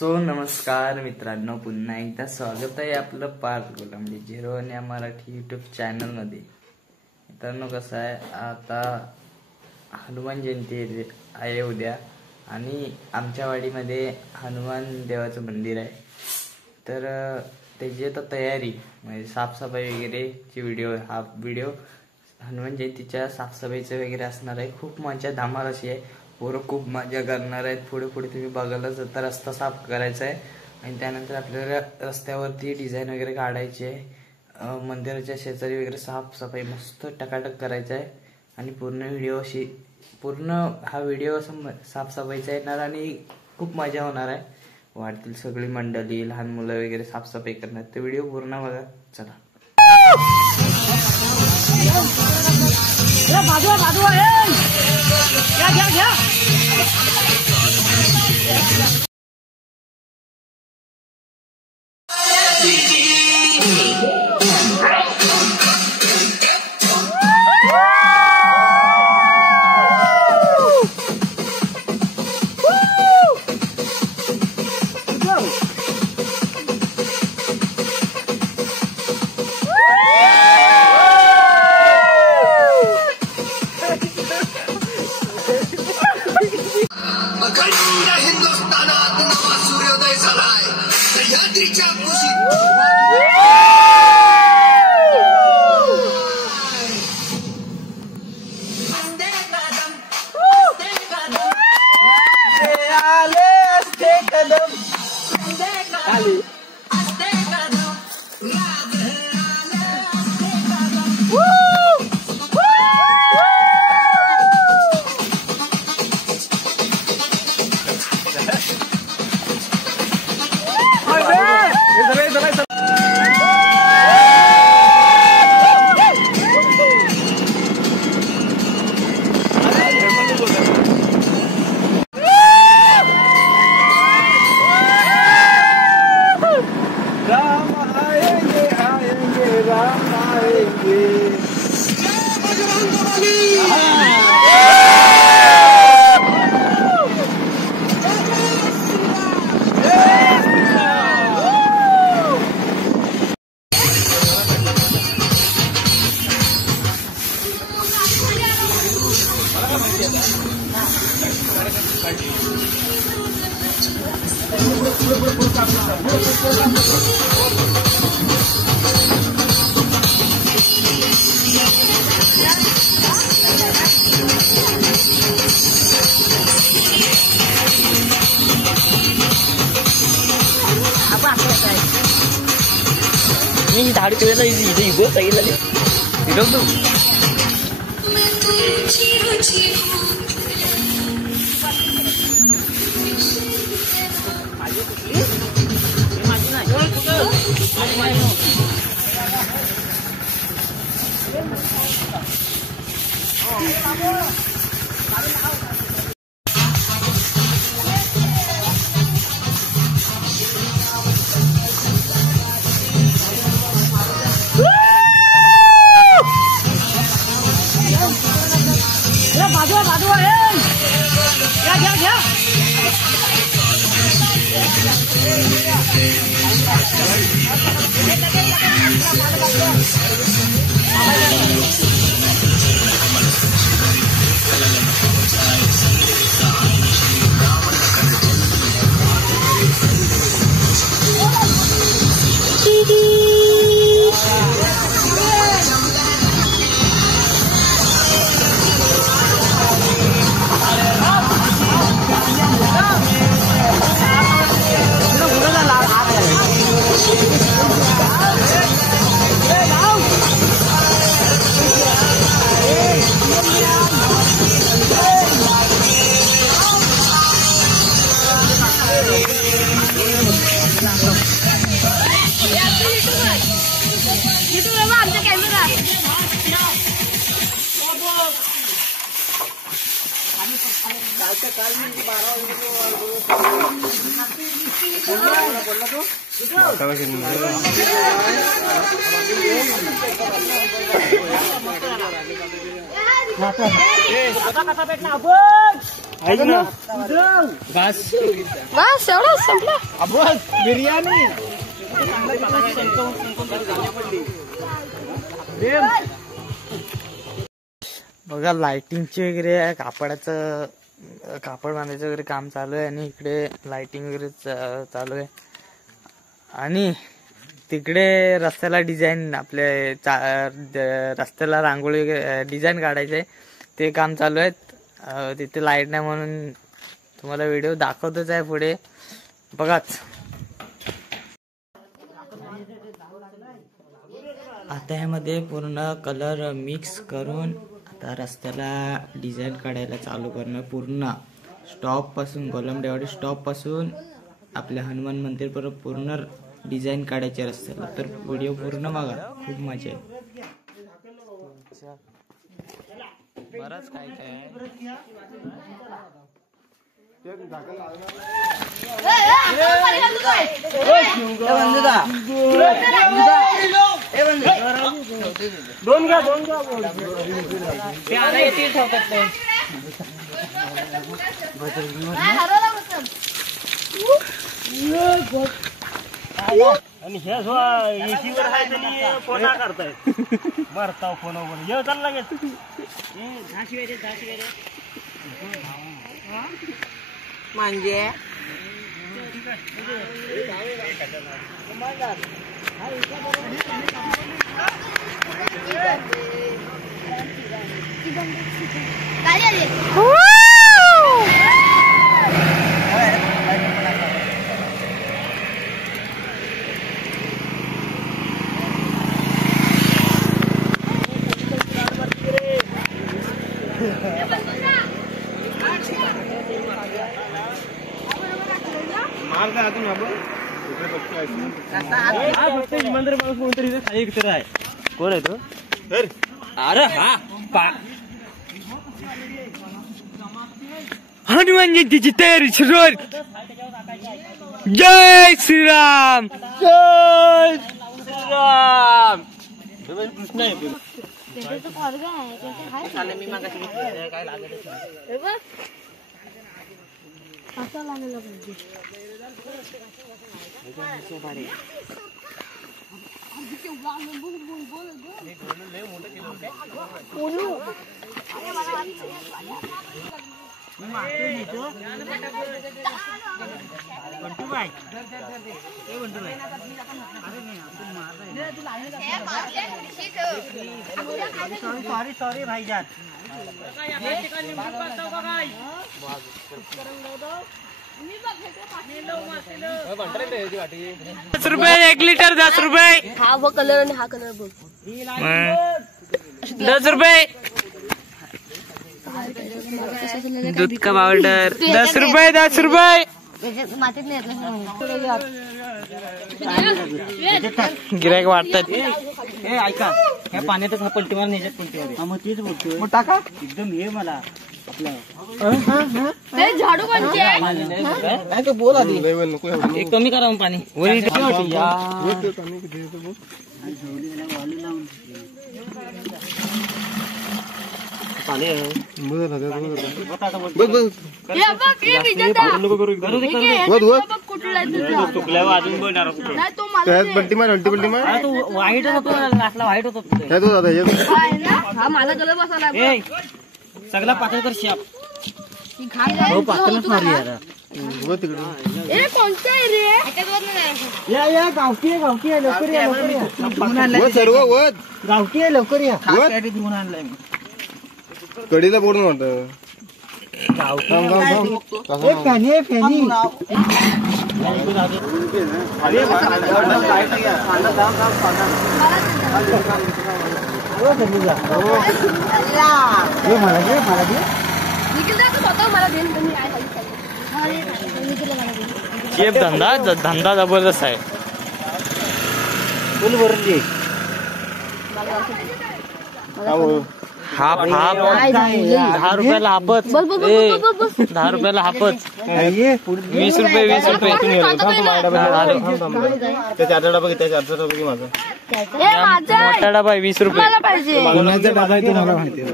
So नमस्कार मित्रांनो, पुन्हा एकदा स्वागत आहे आपलं पार्थ गोला म्हणजे झिरोवन मराठी यूट्यूब चॅनल मध्ये। मित्रांनो कसं आहे, आता हनुमान जयंती आहे उद्या आणि आमच्या वाडीमध्ये हनुमान देवाचं मंदिर आहे। तर त्याची आता तयारी म्हणजे साफसफाई वगैरेची हा व्हिडिओ हनुमान जयंतीच्या साफसफाईचं वगैरे असणार आहे। खूप मजा धमाल अशी आहे, पोरं खूप मजा करणार आहेत। पुढे पुढे तुम्ही बघायला जाता रस्ता साफ करायचा आहे आणि त्यानंतर आपल्याला रस्त्यावरती डिझाईन वगैरे काढायची आहे। मंदिराच्या शेजारी वगैरे साफसफाई मस्त टकाटक करायचं आहे आणि पूर्ण हा व्हिडिओ साफसफाईचा येणार आणि खूप मजा होणार आहे। वाढतील सगळी मंडळी, लहान मुलं वगैरे साफसफाई करणार। ते व्हिडिओ पूर्ण बघा, चला। हिंदुस्थानात नवा सूर्योदय झालाय। सह्याद्रीच्या कुशीत ini tahu itu lagi itu ibu saya lagi itu tuh kata-kata baik nabung. ऐक ना बस एवढं संपलं. बिर्याणी बघा लाइटिंगचे वगैरे कापड बांधायचं वगैरे काम चालू आहे आणि इकडे लाइटिंग वगैरे चालू आहे आणि तिकडे रस्त्याला डिझाईन रस्त्याला रांगोळी वगैरे डिझाईन काढायचे ते काम चालू आहेत. तिथे लाईट नाही म्हणून तुम्हाला व्हिडिओ दाखवतच आहे पुढे बघाच. आता यामध्ये पूर्ण कलर मिक्स करून आता रस्त्याला डिझाईन काढायला चालू करणं. पूर्ण स्टॉपपासून गोलमडेवाडी स्टॉपपासून आपल्या हनुमान मंदिरपर्यंत पूर्ण डिझाईन काढायचे रस्त्याला. तर व्हिडिओ पूर्ण बघा, खूप मजा आहे. बरंच काय दोन घ्या ते आला येते ठोकत नाही. आणि ह्या एसीवर आहे त्यांनी फोना करतायत मारताव फोनवर ये चाल लागेल म्हणजे मंदिर माणूस कोणतरी इथे खाली एकतर आहे. कोण आहे तो? अरे हा हनुमान जयंतीची तयारी सुरू. जय श्रीराम जय श्रीराम. कृष्ण आहे मी मागाशी काय लागत सॉरी भाईजान. 10 रुपये 1 लिटर. 10 रुपये. हा वो कलर आणि हा कलर बघ. 10 रुपये. दूध का पावडर 10 रुपये. 10 रुपये. मातीत नाही गिरायक वाटतात. ऐका ह्या पाण्यातच हा पलटी मार न्यायच्यात पलटीवर. मग तेच बोलतोय टाका एकदम हे मला झाडू कोणते बोल आधी कमी करा पाणी. वाईट होतो मला कलर बसवला सगळा पातळ कर शाप. पातळच मारली कोणतं आहे रे? या गावठी आहे लवकर या गावठी आहे लवकर या. धुवून आणलाय मी कडीला बोलून वाटत चेप धंदा जबरदस्त आहे. फुल भरली हाफ 10 रुपयाला हापच. 10 रुपयाला हापच. 20 रुपये 20 रुपये. त्याच्या आठ डबा त्याच्या 8 डबा माझा मोठा डबा 20 रुपये. कोणाचा डबा आहे तुम्हाला माहिती आहे.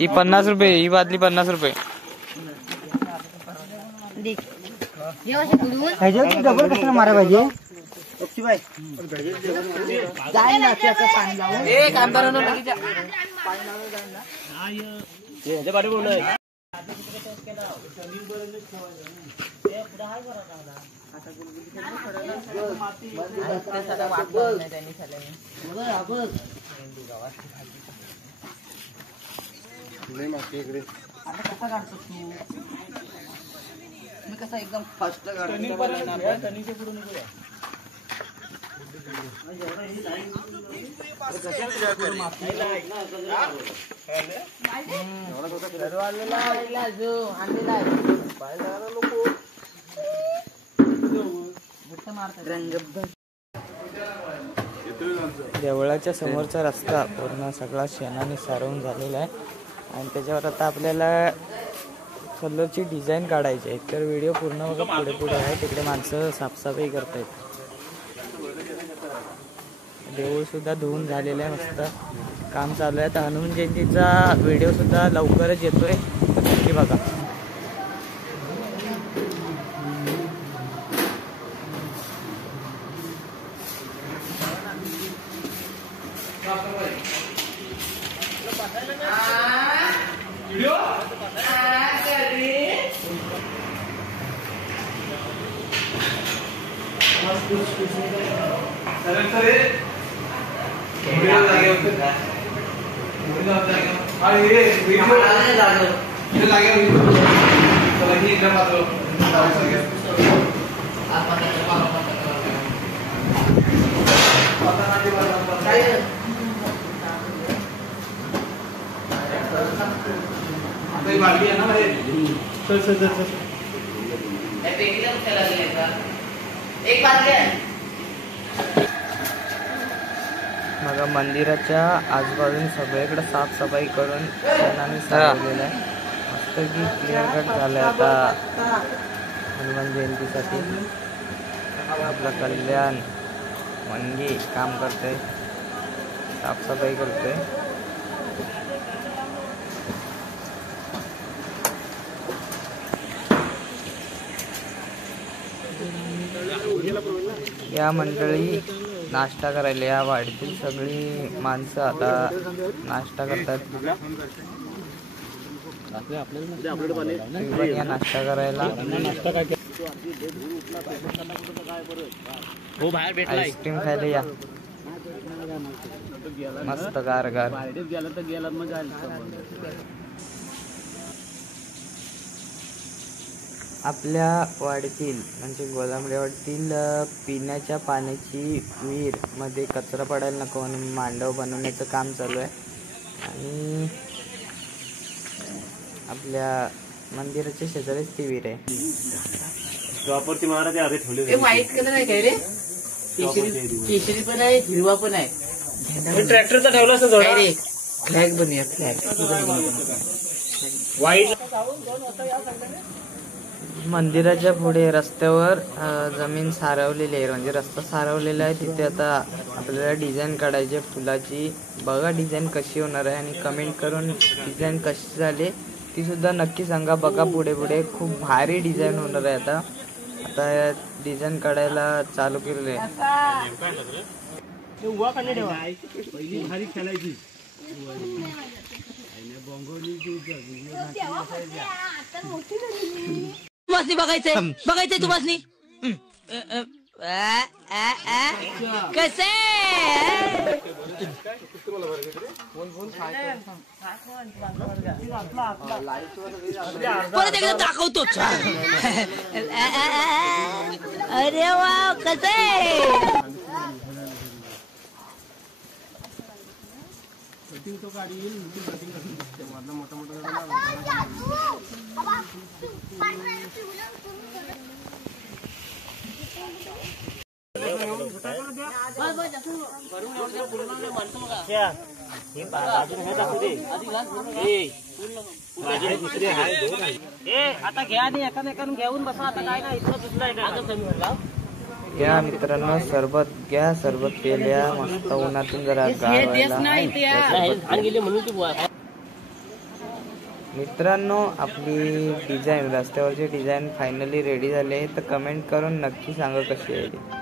ही 50 रुपये, ही बादली 50 रुपये. डबल कसं मारा पाहिजे मी कसा एकदम फास्ट देवळाच्या समोरचा रस्ता पूर्ण सगळा शेणाने सारवून झालेला आहे आणि त्याच्यावर आता आपल्याला कलरची डिझाईन काढायची आहे. तर व्हिडिओ पूर्ण बघा, पुढे पुढे आहे. तिकडे माणसं साफसफाई करतायत. देऊळ सुद्धा धुवून झालेलं आहे, मस्त काम चालू आहे. तर हनुमान जयंतीचा व्हिडिओ सुद्धा लवकरच येतोय, नक्की बघा. मग मंदिराच्या आजूबाजून सगळीकडे साफसफाई करून शेणाने सारवलेलं आहे. मस्त की क्लिअर कट झालं आहे आता हनुमान जयंतीसाठी. आपलं कल्याण मंगी काम करतोय, साफसफाई करतोय. या मंडळी नाश्ता करायला, या वाडीतील सगळी माणसं आता नाश्ता करतात. या नाश्ता करायला आईस्क्रीम खायला या, मस्त गारगार. आपल्या वाडीतील म्हणजे गोलांबडेवाडीतील पिण्याच्या पाण्याची विहीर मध्ये कचरा पडायला नको म्हणून मांडव बनवण्याचं काम चालू आहे. आणि आपल्या मंदिराच्या शेजारीच ती विहीर आहे. वापरती महाराज अरे ठेवले व्हाईट कलर आहे काय रे? केशरी पण आहे, हिरवा पण आहे. ट्रॅक्टरचा ठेवला असं जोडा रे फ्लॅग बनूया, फ्लॅग वाईट. मंदिराच्या पुढे रस्त्यावर जमीन सारवलेली आहे, म्हणजे रस्ता सारवलेला आहे. तिथे आता आपल्याला डिझाईन काढायची फुलाची. बघा डिझाईन कशी होणार आहे आणि कमेंट करून डिझाईन कशी झाली ती सुद्धा नक्की सांगा. बघा पुढे पुढे खूप भारी डिझाईन होणार आहे. आता डिझाईन काढायला चालू केलेलं आहे. भारी खेळायची तुमासनी बघायचंय, बघायचंय तुमासनी कसे परत एकदा दाखवतो. अरे वा कसे आता घ्या आणि एकामेकांना घेऊन बसा. आता काय ना इथं दुसरं आहे का? या मित्रांनो सरबत घ्या, सरबत केल्या मस्त उन्हातून जरा गारवायला. मित्रांनो आपली डिझाईन रस्त्यावरची डिझाईन फायनली रेडी झाली आहे, तर कमेंट करून नक्की सांगा कशी आहे.